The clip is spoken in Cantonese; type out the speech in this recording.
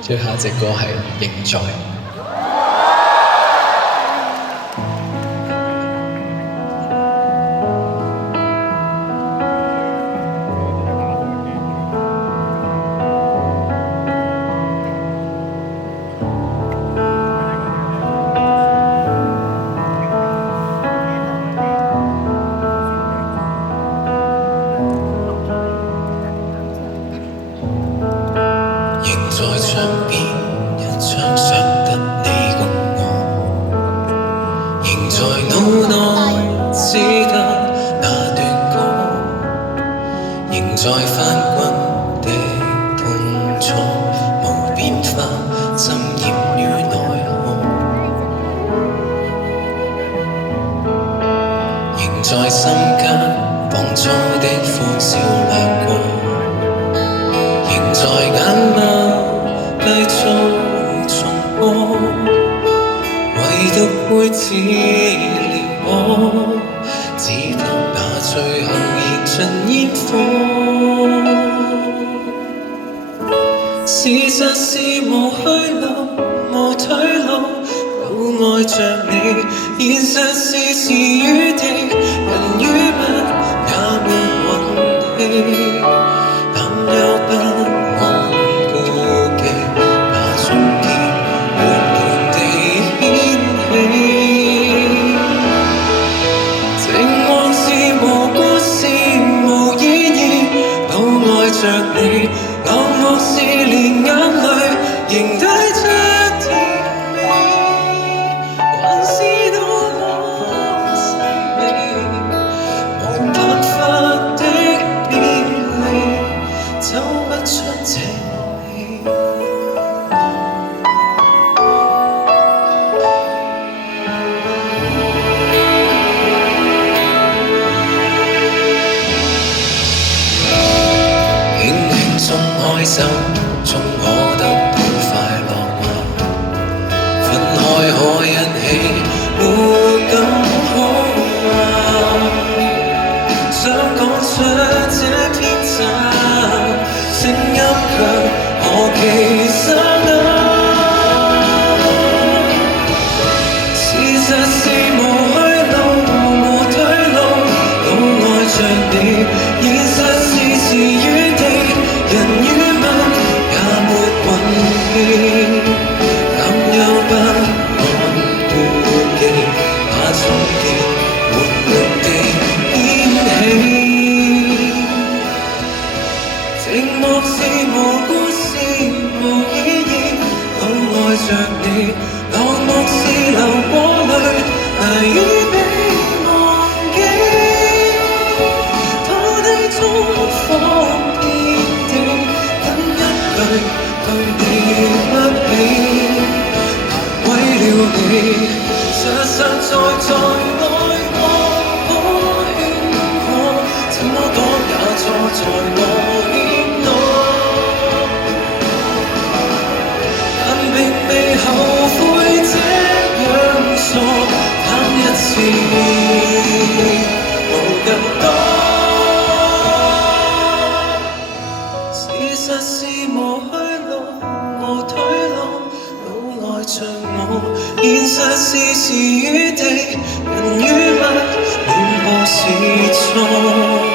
最後一隻歌係仍在。仍在窗邊一張相得你共我，仍在腦內只得那段歌，仍在翻滾的痛楚，無變化浸染於內河，仍在心間當初的歡笑掠過，仍在眼眸繼續重播，唯獨會治療我，只得那最後燃盡煙火。事實是無去路，無退路，都愛着你。現實是時與地，人與物也沒運氣，但又不着你，落寞是連眼淚仍帶着甜美，還是多麼細微，無辦法的別離，走不出這樂器。鬆開手，終可得到快樂嗎？分開可一起，會更好嗎？想講出這偏執，聲音卻可其實事實是無去路，無退路，都愛着你。現實是時與地，人與物也沒運氣，但又不看顧忌，怕重結活力地掀起。寂寞是無故事，無意義，都愛着你。落寞是流過淚，難以被忘記，拖低觸況遍地，跟一句對你不起，為了你，實實在在愛過可輕可，怎麼講也錯在我險惡，但並未後悔這樣傻，貪一次無更多。事實是無去路，無退路，都愛着我。現實是時與地，人與物，全部是錯。